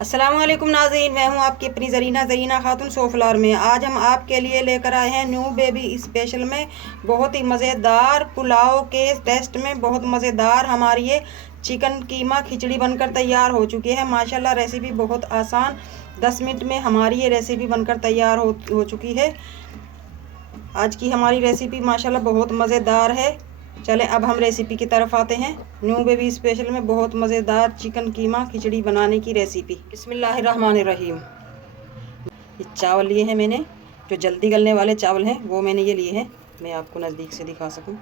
अस्सलामुअलैकुम नाज़रीन, मैं हूं आपकी अपनी ज़रीना खातून सोफ्लावर में। आज हम आपके लिए लेकर आए हैं न्यू बेबी स्पेशल में बहुत ही मज़ेदार पुलाव के टेस्ट में बहुत मज़ेदार हमारी ये चिकन कीमा खिचड़ी बनकर तैयार हो चुकी है। माशाल्लाह रेसिपी बहुत आसान, 10 मिनट में हमारी ये रेसिपी बनकर तैयार हो चुकी है। आज की हमारी रेसिपी माशाल्लाह बहुत मज़ेदार है। चलें अब हम रेसिपी की तरफ आते हैं। न्यू बेबी स्पेशल में बहुत मज़ेदार चिकन कीमा खिचड़ी बनाने की रेसिपी। बिस्मिल्लाहिर्रहमानिर्रहीम। ये चावल लिए हैं मैंने, जो जल्दी गलने वाले चावल हैं वो मैंने ये लिए हैं। मैं आपको नज़दीक से दिखा सकूं।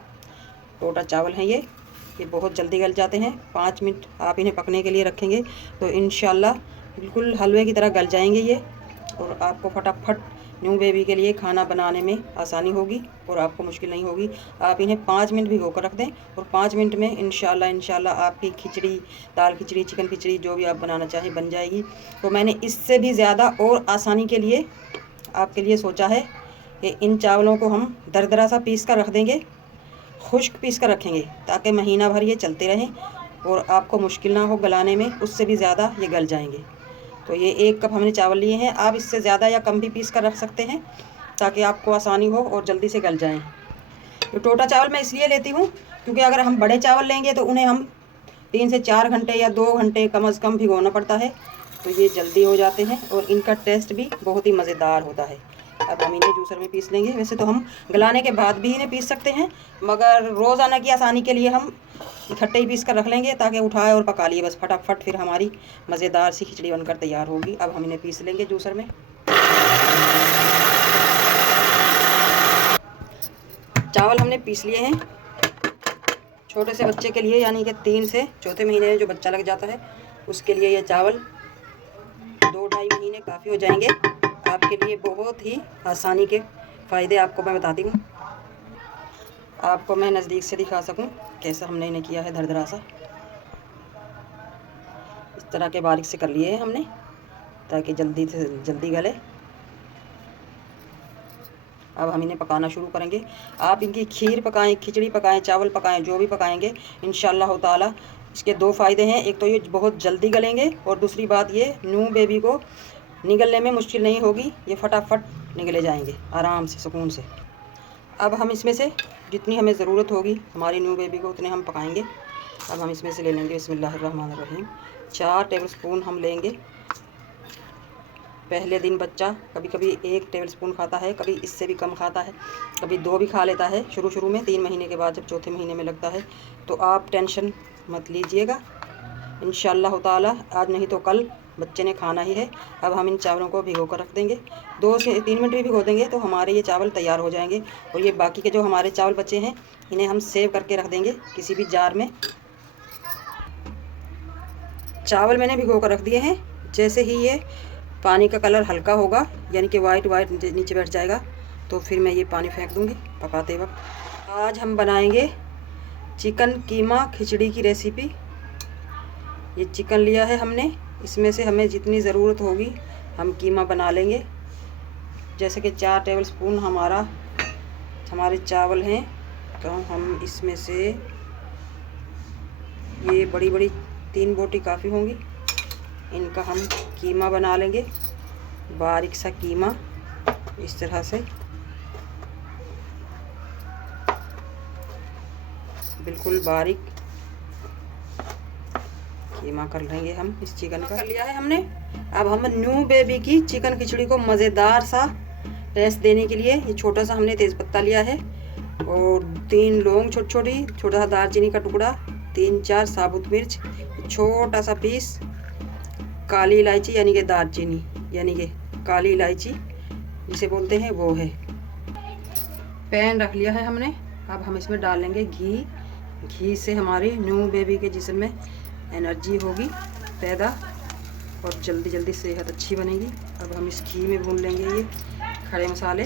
टोटा चावल हैं ये बहुत जल्दी गल जाते हैं। 5 मिनट आप इन्हें पकने के लिए रखेंगे तो इंशाल्लाह बिल्कुल हलवे की तरह गल जाएंगे ये, और आपको फटाफट न्यू बेबी के लिए खाना बनाने में आसानी होगी और आपको मुश्किल नहीं होगी। आप इन्हें 5 मिनट भिगो कर रख दें और 5 मिनट में इंशाल्लाह आपकी खिचड़ी, दाल खिचड़ी, चिकन खिचड़ी जो भी आप बनाना चाहें बन जाएगी। तो मैंने इससे भी ज़्यादा और आसानी के लिए आपके लिए सोचा है कि इन चावलों को हम दरदरा सा पीस कर रख देंगे, खुश्क पीस कर रखेंगे ताकि महीना भर ये चलते रहें और आपको मुश्किल ना हो गलाने में, उससे भी ज़्यादा ये गल जाएंगे। तो ये 1 कप हमने चावल लिए हैं। आप इससे ज़्यादा या कम भी पीस कर रख सकते हैं ताकि आपको आसानी हो और जल्दी से गल जाएं। तो टोटा चावल मैं इसलिए लेती हूँ क्योंकि अगर हम बड़े चावल लेंगे तो उन्हें हम 3 से 4 घंटे या 2 घंटे कम से कम भिगोना पड़ता है, तो ये जल्दी हो जाते हैं और इनका टेस्ट भी बहुत ही मज़ेदार होता है। अब हम इन्हें जूसर में पीस लेंगे। वैसे तो हम गलाने के बाद भी इन्हें पीस सकते हैं, मगर रोज़ाना की आसानी के लिए हम इकट्ठे ही पीस कर रख लेंगे ताकि उठाए और पका लिए बस फटाफट, फिर हमारी मज़ेदार सी खिचड़ी बनकर तैयार होगी। अब हम इन्हें पीस लेंगे जूसर में। चावल हमने पीस लिए हैं। छोटे से बच्चे के लिए, यानी कि 3 से चौथे महीने में जो बच्चा लग जाता है उसके लिए ये चावल 2-2.5 महीने काफ़ी हो जाएंगे। आपके लिए बहुत ही आसानी के फ़ायदे आपको मैं बताती हूँ। आपको मैं नज़दीक से दिखा सकूं कैसा हमने इन्हें किया है। दरदरा सा इस तरह के बारीक से कर लिए हैं हमने ताकि जल्दी से जल्दी गले। अब हम इन्हें पकाना शुरू करेंगे। आप इनकी खीर पकाएं, खिचड़ी पकाएं, चावल पकाएं, जो भी पकाएंगे इंशाल्लाह ताला इसके 2 फ़ायदे हैं। एक तो ये बहुत जल्दी गलेंगे और दूसरी बात ये न्यू बेबी को निगलने में मुश्किल नहीं होगी, ये फटाफट निगले जाएंगे आराम से, सुकून से। अब हम इसमें से जितनी हमें ज़रूरत होगी हमारी न्यू बेबी को उतने हम पकाएंगे। अब हम इसमें से ले लेंगे बिस्मिल्लाहिर्रहमानिर्रहीम 4 टेबलस्पून हम लेंगे। पहले दिन बच्चा कभी कभी 1 टेबलस्पून खाता है, कभी इससे भी कम खाता है, कभी 2 भी खा लेता है शुरू में। 3 महीने के बाद जब चौथे महीने में लगता है तो आप टेंशन मत लीजिएगा, इंशाल्लाह ताला आज नहीं तो कल बच्चे ने खाना ही है। अब हम इन चावलों को भिगो कर रख देंगे। 2 से 3 मिनट भी भिगो देंगे तो हमारे ये चावल तैयार हो जाएंगे। और ये बाकी के जो हमारे चावल बचे हैं इन्हें हम सेव करके रख देंगे किसी भी जार में। चावल मैंने भिगो कर रख दिए हैं। जैसे ही ये पानी का कलर हल्का होगा, यानी कि वाइट नीचे बैठ जाएगा, तो फिर मैं ये पानी फेंक दूँगी पकाते वक्त। आज हम बनाएंगे चिकन कीमा खिचड़ी की रेसिपी। ये चिकन लिया है हमने, इसमें से हमें जितनी ज़रूरत होगी हम कीमा बना लेंगे। जैसे कि 4 टेबलस्पून हमारे चावल हैं, तो हम इसमें से ये बड़ी 3 बोटी काफ़ी होंगी, इनका हम कीमा बना लेंगे। बारीक सा कीमा इस तरह से बिल्कुल बारीक कीमा कर लेंगे हम इस चिकन का। कर लिया है हमने। अब हम न्यू बेबी की चिकन खिचड़ी को मज़ेदार सा टेस्ट देने के लिए ये छोटा सा हमने तेज़पत्ता लिया है और 3 लौंग छोटा सा दालचीनी का टुकड़ा, 3-4 साबुत मिर्च, छोटा सा पीस काली इलायची, यानी कि दालचीनी, यानी कि काली इलायची जिसे बोलते हैं वो है। पैन रख लिया है हमने। अब हम इसमें डालेंगे घी से हमारे न्यू बेबी के जिस्म में एनर्जी होगी पैदा और जल्दी सेहत अच्छी बनेगी। अब हम इस घी में भून लेंगे ये खड़े मसाले।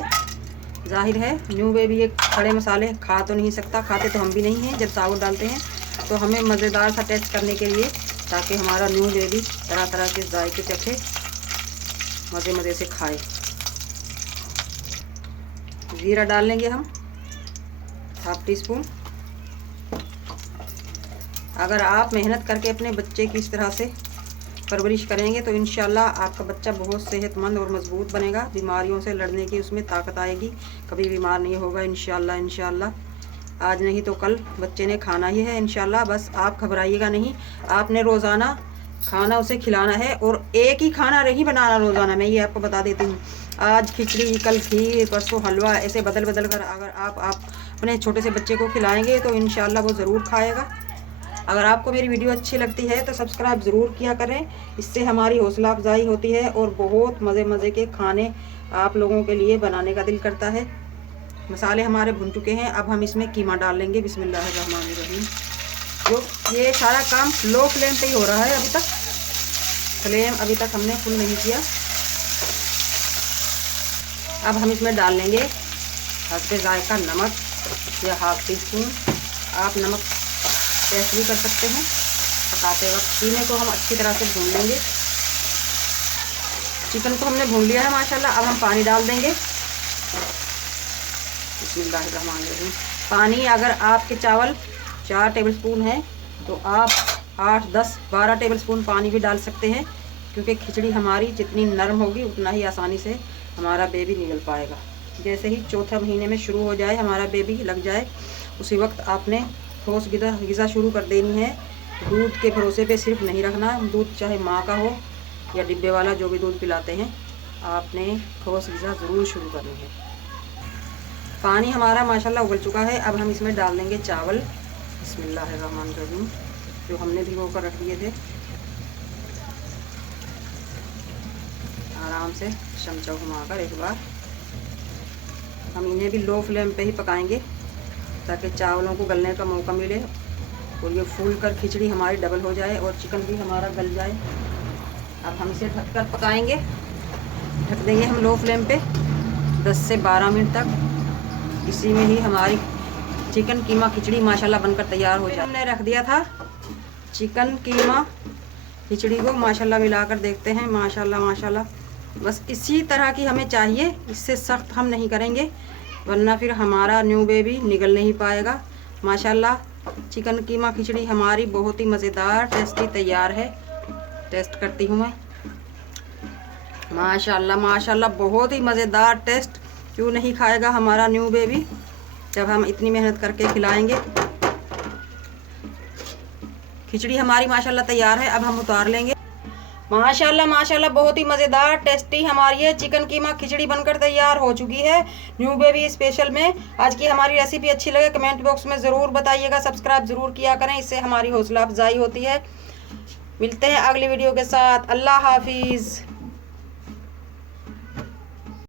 जाहिर है न्यू बेबी ये खड़े मसाले खा तो नहीं सकता, खाते तो हम भी नहीं हैं। जब साबुत डालते हैं तो हमें मज़ेदार सा टेस्ट करने के लिए, ताकि हमारा न्यू बेबी तरह के जायके चखे, मज़े से खाए। ज़ीरा डाल लेंगे हम 1/2 टीस्पून। अगर आप मेहनत करके अपने बच्चे की इस तरह से परवरिश करेंगे तो इंशाल्लाह आपका बच्चा बहुत सेहतमंद और मजबूत बनेगा। बीमारियों से लड़ने की उसमें ताकत आएगी, कभी बीमार नहीं होगा इंशाल्लाह। आज नहीं तो कल बच्चे ने खाना ही है इंशाल्लाह। बस आप घबराइएगा नहीं, आपने रोज़ाना खाना उसे खिलाना है और एक ही खाना नहीं बनाना रोज़ाना। मैं ये आपको बता देती हूँ, आज खिचड़ी, कल खीर, परसों हलवा, ऐसे बदल बदल कर अगर आप अपने छोटे से बच्चे को खिलाएंगे तो इंशाल्लाह वो ज़रूर खाएगा। अगर आपको मेरी वीडियो अच्छी लगती है तो सब्सक्राइब ज़रूर किया करें, इससे हमारी हौसला अफजाई होती है और बहुत मज़े के खाने आप लोगों के लिए बनाने का दिल करता है। मसाले हमारे भुन चुके हैं, अब हम इसमें कीमा डाल लेंगे। बिस्मिल्लाहिर्रहमानिर्रहीम। जो ये सारा काम लो फ्लेम पे ही हो रहा है, अभी तक फ्लेम हमने फुल नहीं किया। अब हम इसमें डाल लेंगे हस्बे जायका नमक या हाफ टी स्पून। आप नमक टेस्ट भी कर सकते हैं। पकाते वक्त कीमे को हम अच्छी तरह से भून लेंगे। चिकन को हमने भून लिया है माशाल्लाह। अब हम पानी डाल देंगे। बिस्मिल्लाहिर्रहमानिर्रहीम। पानी अगर आपके चावल 4 टेबलस्पून है तो आप 8, 10, 12 टेबलस्पून पानी भी डाल सकते हैं, क्योंकि खिचड़ी हमारी जितनी नरम होगी उतना ही आसानी से हमारा बेबी निकल पाएगा। जैसे ही चौथा महीने में शुरू हो जाए, हमारा बेबी लग जाए, उसी वक्त आपने ठोस ग़िज़ा शुरू कर देनी है। दूध के भरोसे पे सिर्फ नहीं रखना। दूध चाहे माँ का हो या डिब्बे वाला, जो भी दूध पिलाते हैं, आपने ठोस ग़िज़ा ज़रूर शुरू करनी है। पानी हमारा माशाल्लाह उबल चुका है। अब हम इसमें डाल देंगे चावल। बिस्मिल्लाहिर्रहमानिर्रहीम, जो हमने भिगो कर रख दिए थे। आराम से चमचा घुमाकर एक बार हम इन्हें भी लो फ्लेम पे ही पकाएंगे, ताकि चावलों को गलने का मौका मिले और ये फूल कर खिचड़ी हमारी डबल हो जाए और चिकन भी हमारा गल जाए। अब हम इसे ढककर पकाएंगे। ढक देंगे हम लो फ्लेम पे 10 से 12 मिनट तक। इसी में ही हमारी चिकन कीमा खिचड़ी माशाल्लाह बनकर तैयार हो जाए। हमने रख दिया था चिकन कीमा खिचड़ी को, माशाल्लाह मिलाकर देखते हैं। माशाल्लाह बस इसी तरह की हमें चाहिए, इससे सख्त हम नहीं करेंगे वरना फिर हमारा न्यू बेबी निकल नहीं पाएगा। माशाल्लाह चिकन कीमा खिचड़ी हमारी बहुत ही मज़ेदार टेस्टी तैयार है। टेस्ट करती हूँ मैं। माशाल्लाह बहुत ही मज़ेदार टेस्ट। क्यों नहीं खाएगा हमारा न्यू बेबी जब हम इतनी मेहनत करके खिलाएंगे। खिचड़ी हमारी माशाल्लाह तैयार है। अब हम उतार लेंगे। माशाल्लाह बहुत ही मज़ेदार टेस्टी हमारी ये चिकन कीमा खिचड़ी बनकर तैयार हो चुकी है न्यू बेबी स्पेशल में। आज की हमारी रेसिपी अच्छी लगे कमेंट बॉक्स में ज़रूर बताइएगा। सब्सक्राइब ज़रूर किया करें, इससे हमारी हौसला अफजाई होती है। मिलते हैं अगली वीडियो के साथ। अल्लाह हाफिज़।